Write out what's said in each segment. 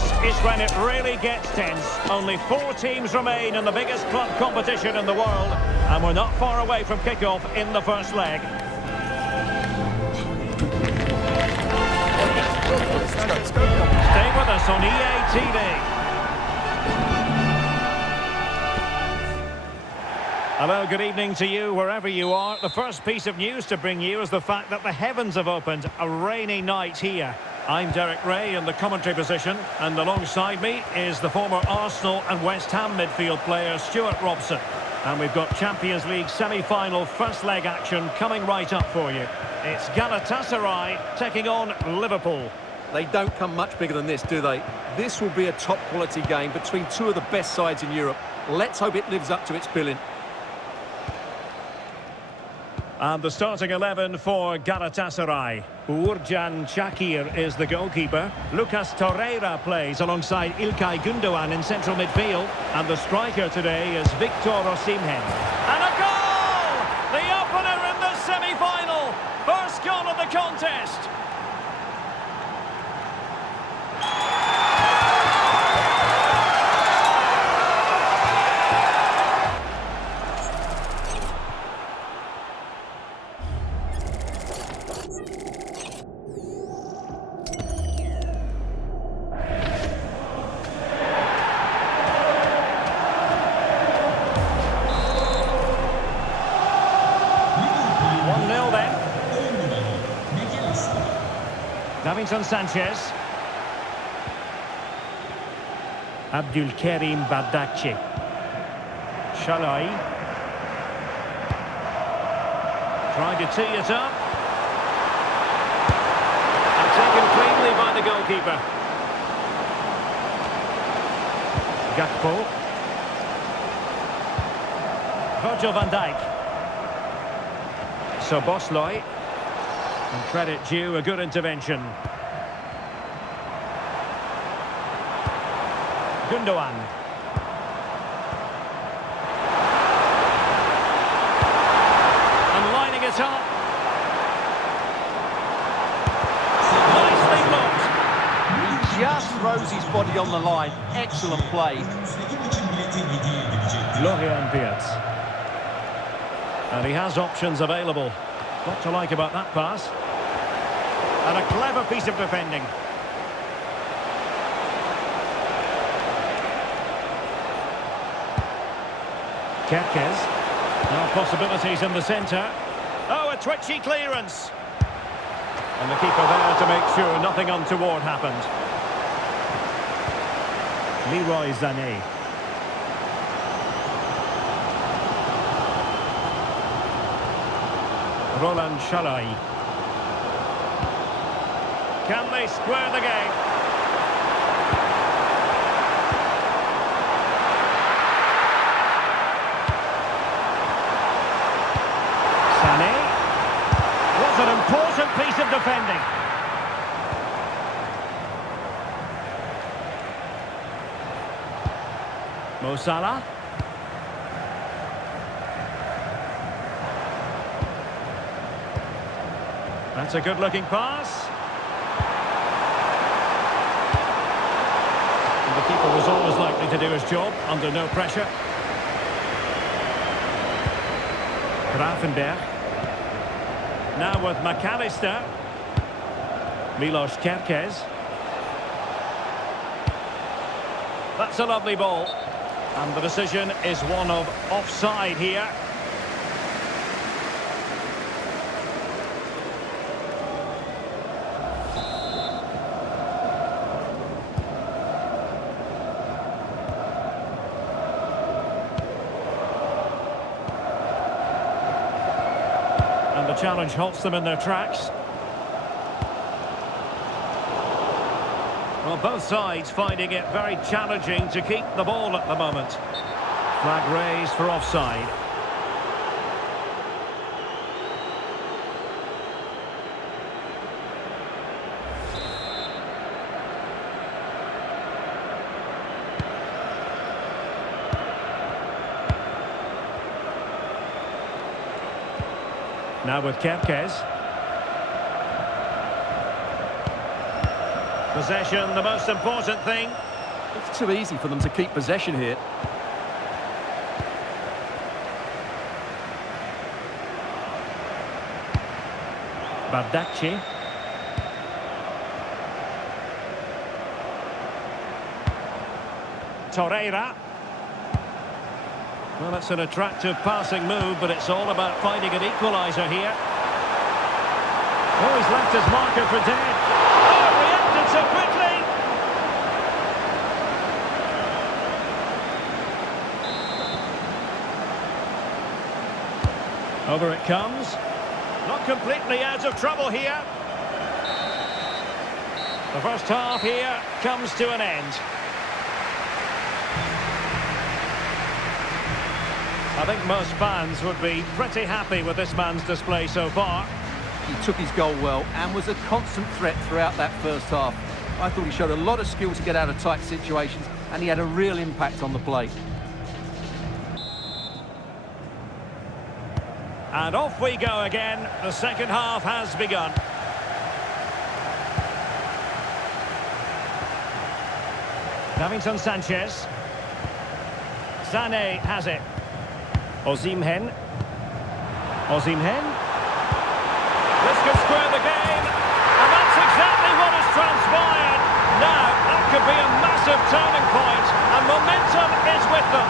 This is when it really gets tense. Only 4 teams remain in the biggest club competition in the world, and we're not far away from kickoff in the first leg. Stay with us on EA TV. Hello, good evening to you wherever you are. The first piece of news to bring you is the fact that the heavens have opened. A rainy night here. I'm Derek Ray in the commentary position, and alongside me is the former Arsenal and West Ham midfield player Stuart Robson. And we've got Champions League semi-final first leg action coming right up for you. It's Galatasaray taking on Liverpool. They don't come much bigger than this, do they? This will be a top quality game between two of the best sides in Europe. Let's hope it lives up to its billing. And the starting 11 for Galatasaray. Uğurcan Çakır is the goalkeeper. Lucas Torreira plays alongside İlkay Gündoğan in central midfield. And the striker today is Victor Osimhen. And a goal! The opener in the semi-final. First goal of the contest. Davinson Sanchez. Abdülkerim Bardakçı. Shalai. Trying to tee it up. And taken cleanly by the goalkeeper. Gakpo. Virgil van Dijk. Szoboszlai. And credit due, a good intervention. Gündoğan. And lining it up. Nicely blocked. He just throws his body on the line. Excellent play. Florian Wirtz. And he has options available. What to like about that pass? And a clever piece of defending. Kerkez. Now possibilities in the centre. Oh, a twitchy clearance. And the keeper there to make sure nothing untoward happened. Leroy Sané. Roland Shalai. Can they square the game? Sané. What an important piece of defending. Mo Salah. That's a good-looking pass. And the keeper was always likely to do his job under no pressure. Grafenberg. Now with McAllister. Milos Kerkez. That's a lovely ball. And the decision is one of offside here. The challenge halts them in their tracks. Well, both sides finding it very challenging to keep the ball at the moment. Flag raised for offside. Now with Kerkez. Possession, the most important thing. It's too easy for them to keep possession here. Bardacci. Torreira. Well, it's an attractive passing move, but it's all about finding an equaliser here. Oh, he's left his marker for dead. Oh, reacted so quickly! Over it comes. Not completely out of trouble here. The first half here comes to an end. I think most fans would be pretty happy with this man's display so far. He took his goal well and was a constant threat throughout that first half. I thought he showed a lot of skill to get out of tight situations, and he had a real impact on the play. And off we go again. The second half has begun. Davinson Sanchez. Sané has it. Osimhen. Osimhen. This could square the game. And that's exactly what has transpired. Now, that could be a massive turning point. And momentum is with them.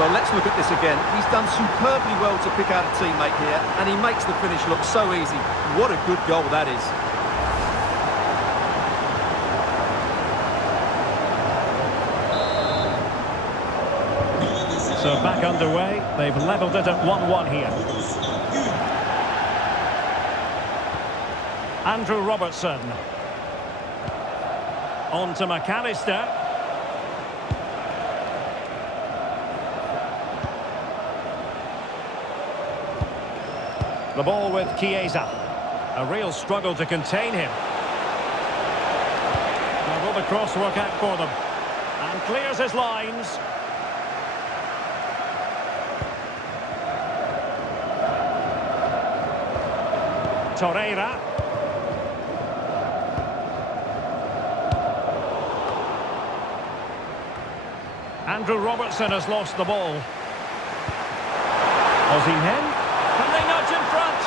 Well, let's look at this again. He's done superbly well to pick out a teammate here, and he makes the finish look so easy. What a good goal that is. So back underway. They've levelled it at 1-1 here. Andrew Robertson. On to McAllister. The ball with Chiesa. A real struggle to contain him. Now will the cross work out for them? And clears his lines. Torreira. Andrew Robertson has lost the ball. Osimhen. Can they nudge in front?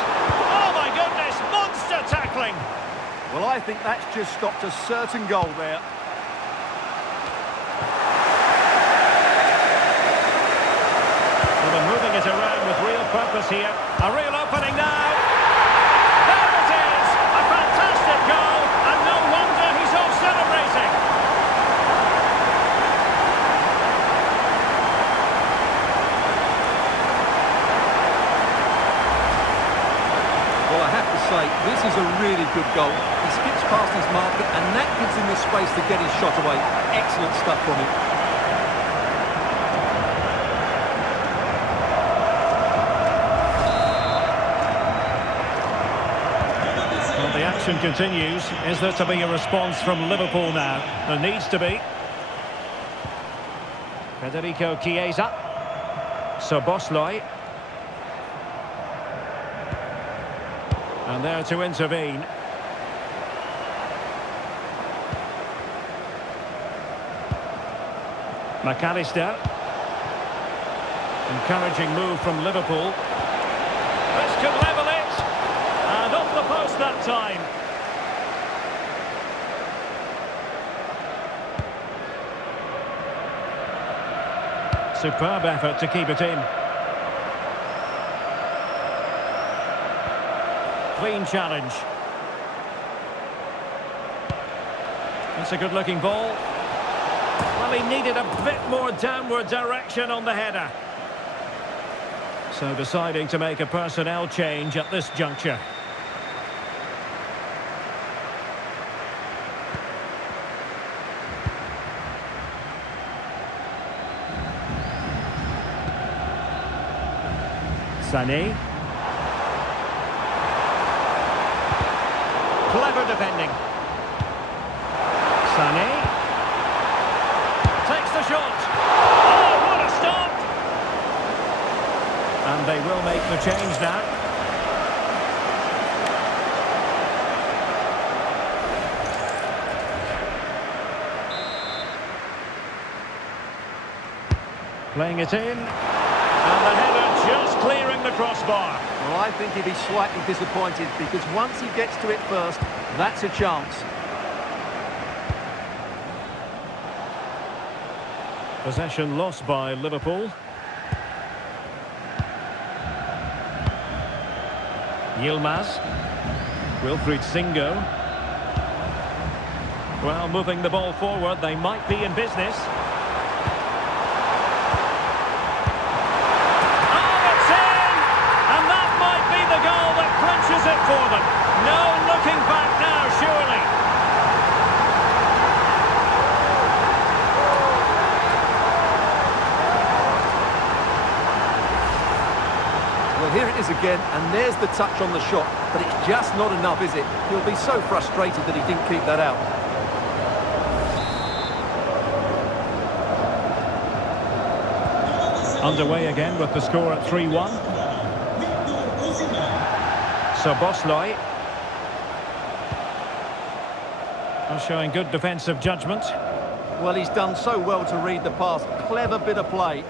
Oh my goodness, monster tackling! Well, I think that's just stopped a certain goal there. Well, they're moving it around with real purpose here. A real opening now. There it is! A fantastic goal, and no wonder he's off celebrating. Well, I have to say, this is a really good goal. He skips past his marker, and that gives him the space to get his shot away. Excellent stuff from him. Well, the action continues. Is there to be a response from Liverpool now? There needs to be. Federico Chiesa. Szoboszlai. And there to intervene. McAllister. Encouraging move from Liverpool. This could level it. And off the post that time. Superb effort to keep it in. Clean challenge. That's a good-looking ball. Well, he needed a bit more downward direction on the header. So deciding to make a personnel change at this juncture. Sané. Clever defending. Sané. Takes the shot. Oh, what a stop! And they will make the change now. Playing it in. And the header just clearing the crossbar. Well, I think he'd be slightly disappointed because once he gets to it first, that's a chance. Possession lost by Liverpool. Yilmaz. Wilfried Singo. Well, moving the ball forward, they might be in business. Clinches it for them. No looking back now, surely. Well, here it is again, and there's the touch on the shot, but it's just not enough, is it? He'll be so frustrated that he didn't keep that out. Underway again with the score at 3-1. So Bosley showing good defensive judgment. Well, he's done so well to read the pass. Clever bit of play.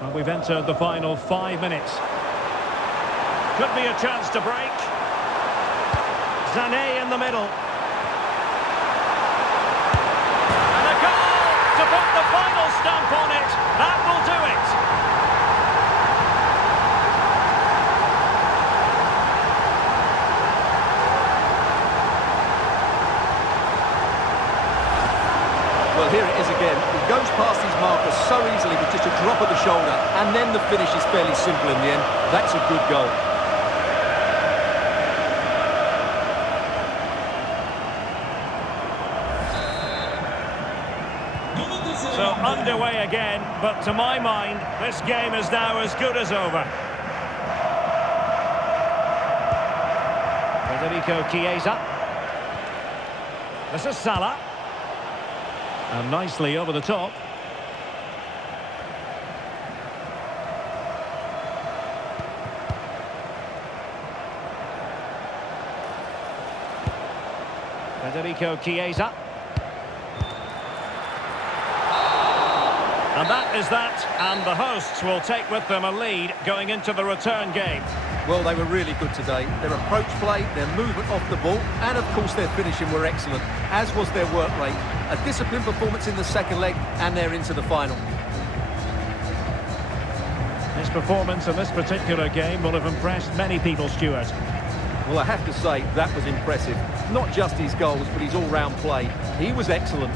Well, we've entered the final 5 minutes. Could be a chance to break. Sané in the middle. Put the final stamp on it. That will do it. Well, here it is again. He goes past his marker so easily with just a drop of the shoulder, and then the finish is fairly simple in the end. That's a good goal. So underway again, but to my mind, this game is now as good as over. Federico Chiesa. This is Salah. And nicely over the top. Federico Chiesa. And that is that, and the hosts will take with them a lead going into the return game. Well, they were really good today. Their approach play, their movement off the ball, and of course their finishing were excellent, as was their work rate. A disciplined performance in the second leg, and they're into the final. This performance in this particular game will have impressed many people, Stuart. Well, I have to say, that was impressive. Not just his goals, but his all-round play. He was excellent.